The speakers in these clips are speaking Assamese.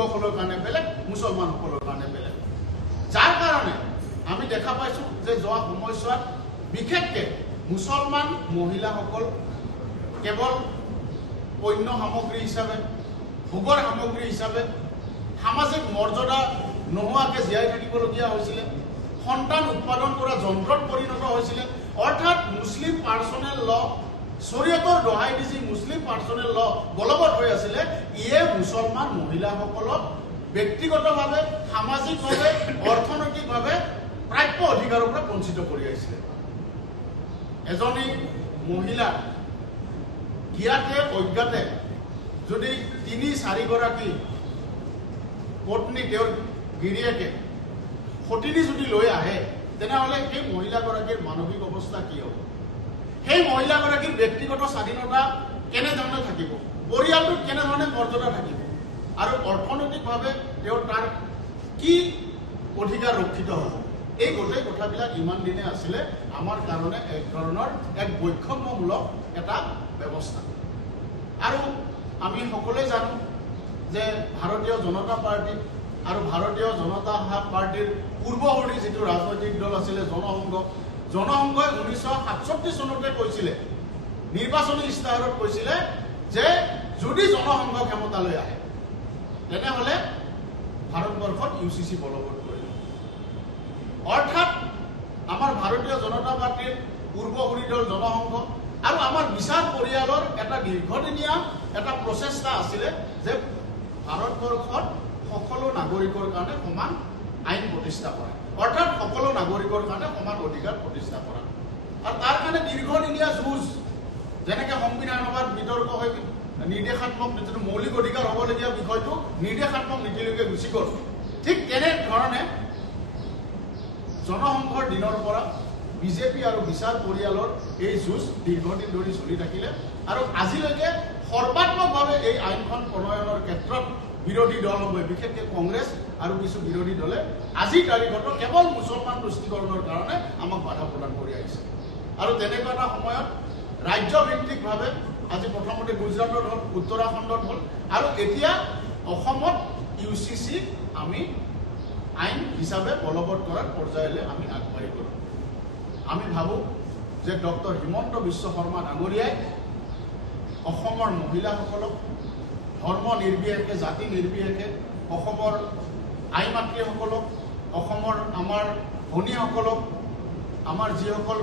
হিন্দুসকলৰ কাৰণে বেলেগ, মুছলমানসকলৰ কাৰণে বেলেগ। যাৰ কাৰণে আমি দেখা পাইছোঁ যে যোৱা সময়ছোৱাত বিশেষকৈ মুছলমান মহিলাসকল কেৱল পণ্য সামগ্ৰী হিচাপে, ভোগৰ সামগ্ৰী হিচাপে, সামাজিক মৰ্যাদা নোহোৱাকৈ জীয়াই থাকিবলগীয়া হৈছিলে, সন্তান উৎপাদন কৰা যন্ত্ৰত পৰিণত হৈছিলে। অৰ্থাৎ মুছলিম পাৰ্চনেল ল, শৰীয়তৰ দোহাই দি যি মুছলিম পাৰ্চনেল ল বলবৎ হৈ আছিলে, ইয়ে মুছলমান মহিলাসকলক ব্যক্তিগতভাৱে, সামাজিকভাৱে, অৰ্থনৈতিকভাৱে প্ৰাপ্য অধিকাৰৰ পৰা বঞ্চিত কৰি আহিছিলে। এজনী মহিলা জ্ঞাতে অজ্ঞাতে যদি ৩-৪ গৰাকী পত্নী, তেওঁৰ গিৰিয়েকে সতিনী যদি লৈ আহে, তেনেহ'লে সেই মহিলাগৰাকীৰ মানসিক অৱস্থা কি হ'ব? সেই মহিলাগৰাকীৰ ব্যক্তিগত স্বাধীনতা কেনেধৰণে থাকিব? পৰিয়ালটোত কেনেধৰণে মৰ্যাদা থাকিব? আৰু অৰ্থনৈতিকভাৱে তেওঁৰ তাৰ কি অধিকাৰ ৰক্ষিত হ'ব? এই গোটেই কথাবিলাক ইমান দিনে আছিলে আমাৰ কাৰণে এক ধৰণৰ এক বৈষম্যমূলক এটা ব্যৱস্থা। আৰু আমি সকলোৱে জানো যে ভাৰতীয় জনতা পাৰ্টি আৰু ভাৰতীয় জনতা পাৰ্টিৰ পূৰ্বসূৰী যিটো ৰাজনৈতিক দল আছিলে জনসংঘ, জনসংঘই 1967 চনতে কৈছিলে, নিৰ্বাচনী ইস্তাহাৰত কৈছিলে যে যদি জনসংঘ ক্ষমতালৈ আহে তেনেহ'লে ভাৰতবৰ্ষত UCC বলবৎ কৰিব। অৰ্থাৎ আমাৰ ভাৰতীয় জনতা পাৰ্টিৰ পূৰ্বসূৰী দল জনসংঘ আৰু আমাৰ বিচাৰ পৰিয়ালৰ এটা দীৰ্ঘদিনীয়া এটা প্ৰচেষ্টা আছিলে যে ভাৰতবৰ্ষত সকলো নাগৰিকৰ কাৰণে সমান আইন প্ৰতিষ্ঠা কৰা, অৰ্থাৎ সকলো নাগৰিকৰ কাৰণে সমান অধিকাৰ প্ৰতিষ্ঠা কৰা। আৰু তাৰ কাৰণে দীৰ্ঘদিনীয়া যুঁজ, যেনেকৈ সংবিধান সভাত বিতৰ্ক হৈ নিৰ্দেশাত্মক যিটো মৌলিক অধিকাৰ হ'বলগীয়া বিষয়টো নিৰ্দেশাত্মক নীতিলৈকে গুচি গ'ল, ঠিক তেনেধৰণে জনসংঘৰ দিনৰ পৰা বিজেপি আৰু বিচাৰ পৰিয়ালৰ এই যুঁজ দীৰ্ঘদিন ধৰি চলি থাকিলে। আৰু আজিলৈকে সৰ্বাত্মকভাৱে এই আইনখন প্ৰণয়নৰ ক্ষেত্ৰত বিৰোধী দলসমূহে, বিশেষকৈ কংগ্ৰেছ আৰু কিছু বিৰোধী দলে আজিৰ তাৰিখতো কেৱল মুছলমান তুষ্টিকৰণৰ কাৰণে আমাক বাধা প্ৰদান কৰি আহিছে। আৰু তেনেকুৱা এটা সময়ত ৰাজ্যভিত্তিকভাৱে আজি প্ৰথমতে গুজৰাটত হ'ল, উত্তৰাখণ্ডত হ'ল, আৰু এতিয়া অসমত UCC আমি আইন হিচাপে বলবৎ কৰাৰ পৰ্যায়লৈ আমি আগবাঢ়ি গ'লোঁ। আমি ভাবোঁ যে ডক্টৰ হিমন্ত বিশ্ব শৰ্মা ডাঙৰীয়াই অসমৰ মহিলাসকলক ধৰ্ম নিৰ্বিশেষে, জাতি নিৰ্বিশেষে, অসমৰ আই মাতৃসকলক, অসমৰ আমাৰ ভনীসকলক, আমাৰ যিসকল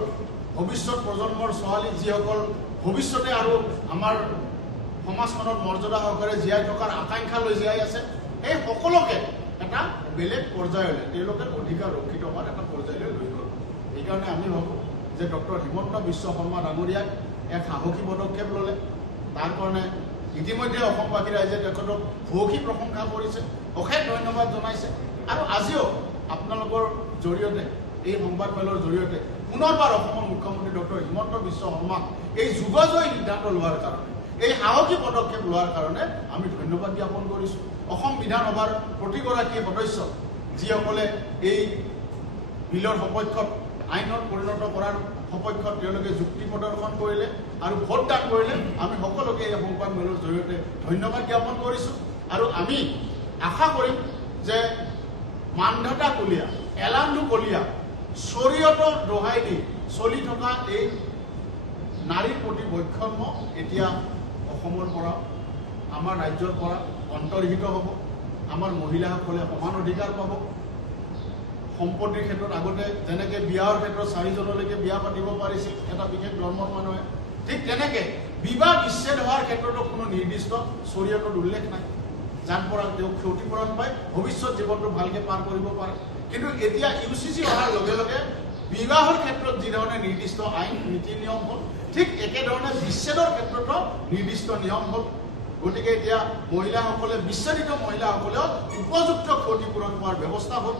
ভৱিষ্যত প্ৰজন্মৰ ছোৱালী, যিসকল ভৱিষ্যতে আৰু আমাৰ সমাজখনত মৰ্যাদা সহকাৰে জীয়াই থকাৰ আকাংক্ষা লৈ জীয়াই আছে, এই সকলোকে এটা বেলেগ পৰ্যায়লৈ তেওঁলোকে অধিকাৰ ৰক্ষিত হোৱাৰ এটা পৰ্যায়লৈ লৈ গ'ল। সেইকাৰণে আমি ভাবোঁ যে ডক্টৰ হিমন্ত বিশ্ব শৰ্মা ডাঙৰীয়াই এক সাহসী পদক্ষেপ ল'লে। তাৰ কাৰণে ইতিমধ্যে অসমবাসী ৰাইজে তেখেতক ভূয়সী প্ৰশংসা কৰিছে, অশেষ ধন্যবাদ জনাইছে। আৰু আজিও আপোনালোকৰ জৰিয়তে, এই সংবাদমেলৰ জৰিয়তে পুনৰবাৰ অসমৰ মুখ্যমন্ত্ৰী ডক্টৰ হিমন্ত বিশ্ব শৰ্মাক এই যুগজয়ী সিদ্ধান্ত লোৱাৰ কাৰণে, এই সাহসী পদক্ষেপ লোৱাৰ কাৰণে আমি ধন্যবাদ জ্ঞাপন কৰিছোঁ। অসম বিধানসভাৰ প্ৰতিগৰাকী সদস্য যিসকলে এই বিলৰ সপক্ষত, আইনত পৰিণত কৰাৰ সপক্ষত তেওঁলোকে যুক্তি প্ৰদৰ্শন কৰিলে আৰু ভোটদান কৰিলে, আমি সকলোকে এই সংবাদমেলৰ জৰিয়তে ধন্যবাদ জ্ঞাপন কৰিছোঁ। আৰু আমি আশা কৰিম যে মানধতা কলীয়া, এলান্ধু কলীয়া, শৰীয়তৰ দোহাই দি চলি থকা এই নাৰীৰ প্ৰতি বৈষম্য এতিয়া অসমৰ পৰা, আমাৰ ৰাজ্যৰ পৰা অন্তৰ্হিত হ'ব। আমাৰ মহিলাসকলে সমান অধিকাৰ পাব। সম্পত্তিৰ ক্ষেত্ৰত আগতে যেনেকৈ বিয়াৰ ক্ষেত্ৰত 4জনলৈকে বিয়া পাতিব পাৰিছিল এটা বিশেষ ধৰ্মৰ মানুহে, ঠিক তেনেকৈ বিবাহ বিচ্ছেদ হোৱাৰ ক্ষেত্ৰতো কোনো নিৰ্দিষ্ট শৰীয়তত উল্লেখ নাই, যাৰ পৰা তেওঁ ক্ষতিপূৰণ পায়, ভৱিষ্যত জীৱনটো ভালকৈ পাৰ কৰিব পাৰে। কিন্তু এতিয়া UCC অহাৰ লগে লগে বিবাহৰ ক্ষেত্ৰত যিধৰণে নিৰ্দিষ্ট আইন নীতি নিয়ম হ'ল, ঠিক একেধৰণে বিচ্ছেদৰ ক্ষেত্ৰতো নিৰ্দিষ্ট নিয়ম হ'ল। গতিকে এতিয়া মহিলাসকলে, বিচ্ছেদিত মহিলাসকলেও উপযুক্ত ক্ষতিপূৰণ পোৱাৰ ব্যৱস্থা হ'ল।